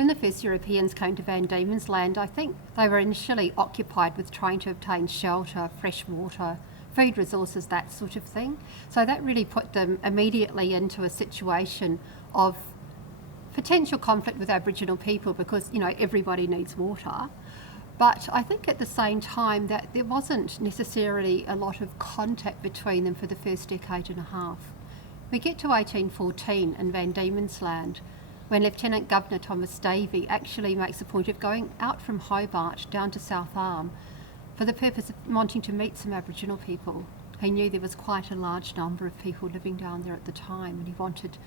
When the first Europeans came to Van Diemen's Land, I think they were initially occupied with trying to obtain shelter, fresh water, food resources, that sort of thing. So that really put them immediately into a situation of potential conflict with Aboriginal people because, everybody needs water. But I think at the same time that there wasn't necessarily a lot of contact between them for the first decade and a half. We get to 1814 in Van Diemen's Land, when Lieutenant Governor Thomas Davey actually makes a point of going out from Hobart down to South Arm for the purpose of wanting to meet some Aboriginal people. He knew there was quite a large number of people living down there at the time, and he wanted,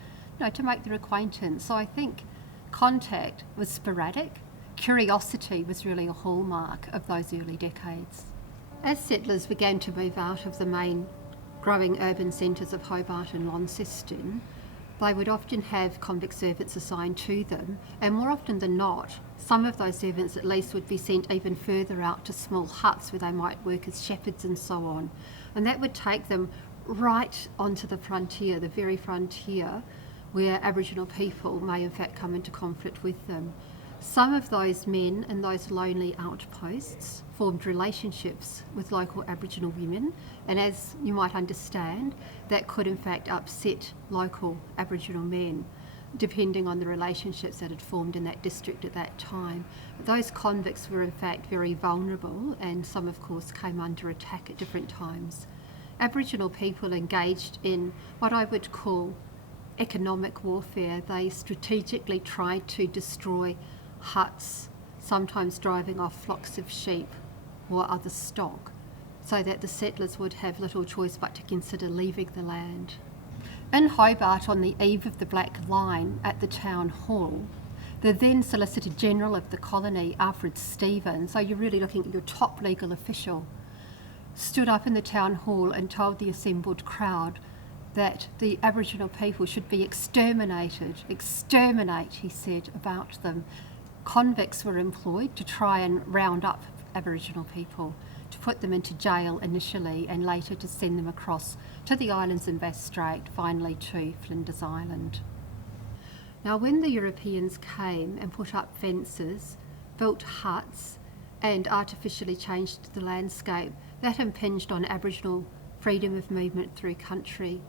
to make their acquaintance. So I think contact was sporadic. Curiosity was really a hallmark of those early decades. As settlers began to move out of the main growing urban centres of Hobart and Launceston, they would often have convict servants assigned to them, and more often than not, some of those servants at least would be sent even further out to small huts where they might work as shepherds and so on. And that would take them right onto the frontier, the very frontier, where Aboriginal people may in fact come into conflict with them. Some of those men in those lonely outposts formed relationships with local Aboriginal women, and as you might understand, that could in fact upset local Aboriginal men, depending on the relationships that had formed in that district at that time. Those convicts were in fact very vulnerable, and some of course came under attack at different times. Aboriginal people engaged in what I would call economic warfare. They strategically tried to destroy huts, sometimes driving off flocks of sheep or other stock, so that the settlers would have little choice but to consider leaving the land. In Hobart, on the eve of the Black Line at the town hall, the then Solicitor General of the colony, Alfred Stevens, so you're really looking at your top legal official, stood up in the town hall and told the assembled crowd that the Aboriginal people should be exterminated. Exterminate, he said about them. Convicts were employed to try and round up Aboriginal people, to put them into jail initially and later to send them across to the islands in Bass Strait, finally to Flinders Island. Now when the Europeans came and put up fences, built huts and artificially changed the landscape, that impinged on Aboriginal freedom of movement through country.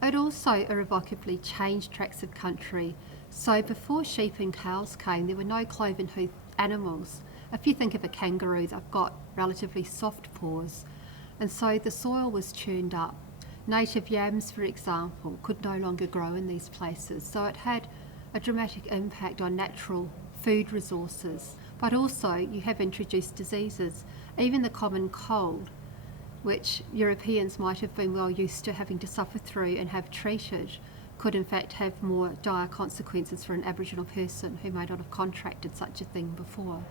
It also irrevocably changed tracts of country. So before sheep and cows came, there were no cloven hoof animals. If you think of a kangaroo, they've got relatively soft paws, and so the soil was churned up. Native yams, for example, could no longer grow in these places, so it had a dramatic impact on natural food resources. But also you have introduced diseases, even the common cold, which Europeans might have been well used to having to suffer through and have treated, could in fact have more dire consequences for an Aboriginal person who may not have contracted such a thing before.